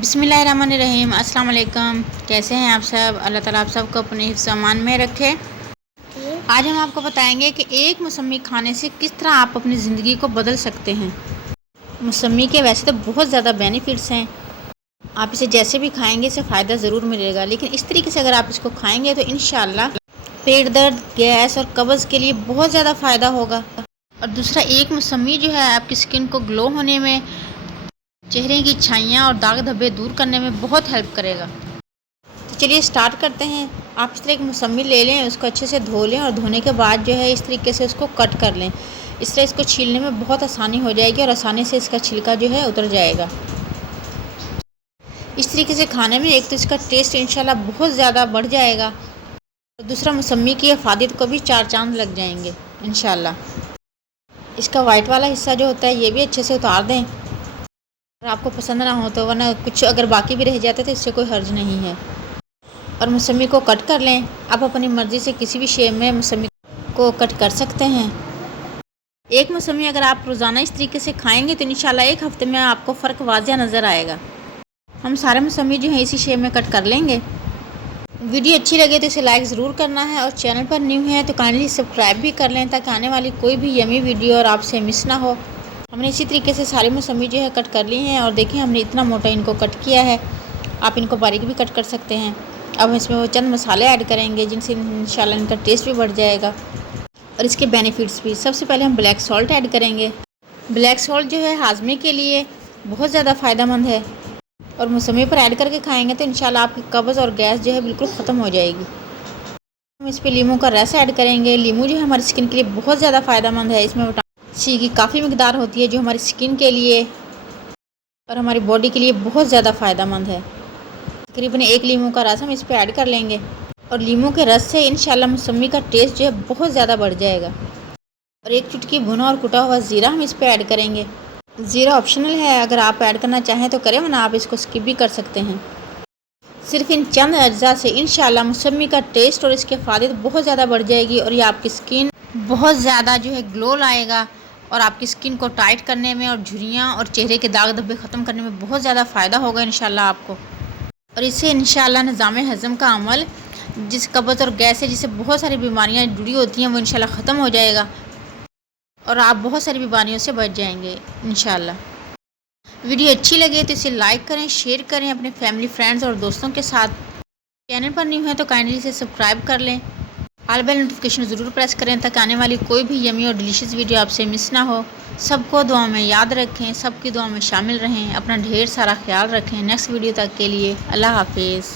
बिस्मिल्लाहिर्रहमानिर्रहीम। अस्सलाम वालेकुम। कैसे हैं आप सब? अल्लाह ताला आप सबको अपने हिफ्ज़ अमान में रखे। आज हम आपको बताएंगे कि एक मौसमी खाने से किस तरह आप अपनी ज़िंदगी को बदल सकते हैं। मौसमी के वैसे तो बहुत ज़्यादा बेनिफिट्स हैं, आप इसे जैसे भी खाएंगे इसे फ़ायदा ज़रूर मिलेगा, लेकिन इस तरीके से अगर आप इसको खाएंगे तो इंशाल्लाह पेट दर्द, गैस और कब्ज़ के लिए बहुत ज़्यादा फ़ायदा होगा। और दूसरा, एक मौसमी जो है आपकी स्किन को ग्लो होने में, चेहरे की छाइयाँ और दाग धब्बे दूर करने में बहुत हेल्प करेगा। तो चलिए स्टार्ट करते हैं। आप इस तरह एक मौसमी ले लें, उसको अच्छे से धो लें और धोने के बाद जो है इस तरीके से उसको कट कर लें। इस तरह इसको छीलने में बहुत आसानी हो जाएगी और आसानी से इसका छिलका जो है उतर जाएगा। इस तरीके से खाने में एक तो इसका टेस्ट इंशाल्लाह बहुत ज़्यादा बढ़ जाएगा और दूसरा मौसमी की हिफाजत को भी 4 चांद लग जाएंगे इंशाल्लाह। इसका वाइट वाला हिस्सा जो होता है ये भी अच्छे से उतार दें अगर आपको पसंद ना हो तो, वरना कुछ अगर बाकी भी रह जाते तो इससे कोई हर्ज नहीं है। और मौसमी को कट कर लें। आप अपनी मर्ज़ी से किसी भी शेप में मौसमी को कट कर सकते हैं। एक मौसमी अगर आप रोज़ाना इस तरीके से खाएंगे तो इंशाल्लाह एक हफ़्ते में आपको फ़र्क वाज़िया नज़र आएगा। हम सारे मौसमी जो है इसी शेप में कट कर लेंगे। वीडियो अच्छी लगे तो इसे लाइक ज़रूर करना है और चैनल पर न्यू है तो काइंडली सब्सक्राइब भी कर लें ताकि आने वाली कोई भी यमी वीडियो और आपसे मिस ना हो। हमने इसी तरीके से सारी मौसमी जो है कट कर ली हैं और देखिए हमने इतना मोटा इनको कट किया है। आप इनको बारीक भी कट कर सकते हैं। अब हम इसमें वो चंद मसाले ऐड करेंगे जिनसे इंशाल्लाह इनका टेस्ट भी बढ़ जाएगा और इसके बेनिफिट्स भी। सबसे पहले हम ब्लैक सॉल्ट ऐड करेंगे। ब्लैक सॉल्ट जो है हाजमे के लिए बहुत ज़्यादा फ़ायदेमंद है और मौसमी पर ऐड करके खाएँगे तो इंशाल्लाह आपकी कब्ज़ और गैस जो है बिल्कुल ख़त्म हो जाएगी। हम इस पर लीमू का रस ऐड करेंगे। लीमू जो है हमारी स्किन के लिए बहुत ज़्यादा फ़ायदेमंद है। इसमें विटामिन सी की काफ़ी मकदार होती है जो हमारी स्किन के लिए और हमारी बॉडी के लिए बहुत ज़्यादा फ़ायदेमंद है। तकरीबन 1 लीमू का रस हम इस पर ऐड कर लेंगे और लीमू के रस से इंशाल्लाह मौसमी का टेस्ट जो है बहुत ज़्यादा बढ़ जाएगा। और 1 चुटकी भुना और कुटा हुआ ज़ीरा हम इस पर ऐड करेंगे। ज़ीरा ऑप्शनल है, अगर आप ऐड करना चाहें तो करें, वरना आप इसको स्किप भी कर सकते हैं। सिर्फ इन चंद अज्जा से इंशाल्लाह मौसमी का टेस्ट और इसकी हिफाजत बहुत ज़्यादा बढ़ जाएगी और ये आपकी स्किन बहुत ज़्यादा जो है ग्लो लाएगा और आपकी स्किन को टाइट करने में और झुर्रियाँ और चेहरे के दाग धब्बे ख़त्म करने में बहुत ज़्यादा फ़ायदा होगा इंशाल्लाह आपको। और इससे इंशाल्लाह निज़ाम हज़म का अमल, जिस कब्ज़ और गैस से जिससे बहुत सारी बीमारियाँ जुड़ी होती हैं, वो इंशाल्लाह ख़त्म हो जाएगा और आप बहुत सारी बीमारियों से बच जाएंगे इंशाल्लाह। वीडियो अच्छी लगे तो इसे लाइक करें, शेयर करें अपने फैमिली, फ्रेंड्स और दोस्तों के साथ। चैनल पर न्यू है तो काइंडली इसे सब्सक्राइब कर लें। ऑल बेल नोटिफिकेशन ज़रूर प्रेस करें ताकि आने वाली कोई भी यमी और डिलीशियस वीडियो आपसे मिस ना हो। सबको दुआ में याद रखें, सबकी दुआ में शामिल रहें। अपना ढेर सारा ख्याल रखें। नेक्स्ट वीडियो तक के लिए अल्लाह हाफिज़।